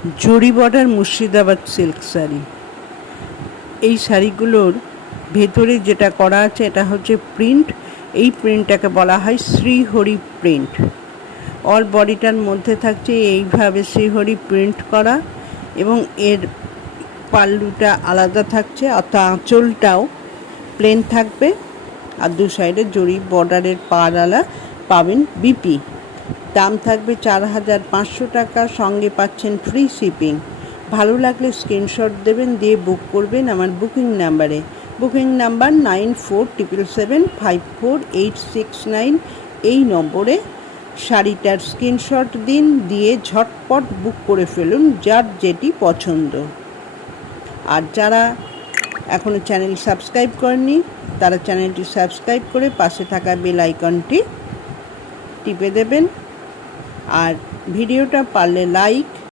জরি border Murshidabad silk sari. এই শাড়িগুলোর ভেতরে যেটা করা আছে এটা হচ্ছে প্রিন্ট। এই প্রিন্টটাকে বলা হয় শ্রীহরি প্রিন্ট। অল বডিটার মধ্যে থাকছে এইভাবে শ্রীহরি প্রিন্ট করা, এবং এর পাল্লুটা আলাদা থাকছে, অর্থাৎ আঁচলটাও প্লেন থাকবে, আর দু সাইডে জরি বর্ডারের পাড়ালা পাবেন বিপি। দাম থাকবে 4,500 টাকা, সঙ্গে পাচ্ছেন ফ্রি শিপিং। ভালো লাগলে স্ক্রিনশট দেবেন, দিয়ে বুক করবেন আমার বুকিং নাম্বারে। Booking number 9477754869। এই নম্বরে শাড়িটার স্ক্রিনশট দিন, দিয়ে ঝটপট বুক করে ফেলুন যার যেটি পছন্দ। আর যারা এখনও চ্যানেল সাবস্ক্রাইব করেননি তারা চ্যানেলটি সাবস্ক্রাইব করে পাশে থাকা বেল আইকনটি টিপে দেবেন। আর ভিডিওটা পারলে লাইক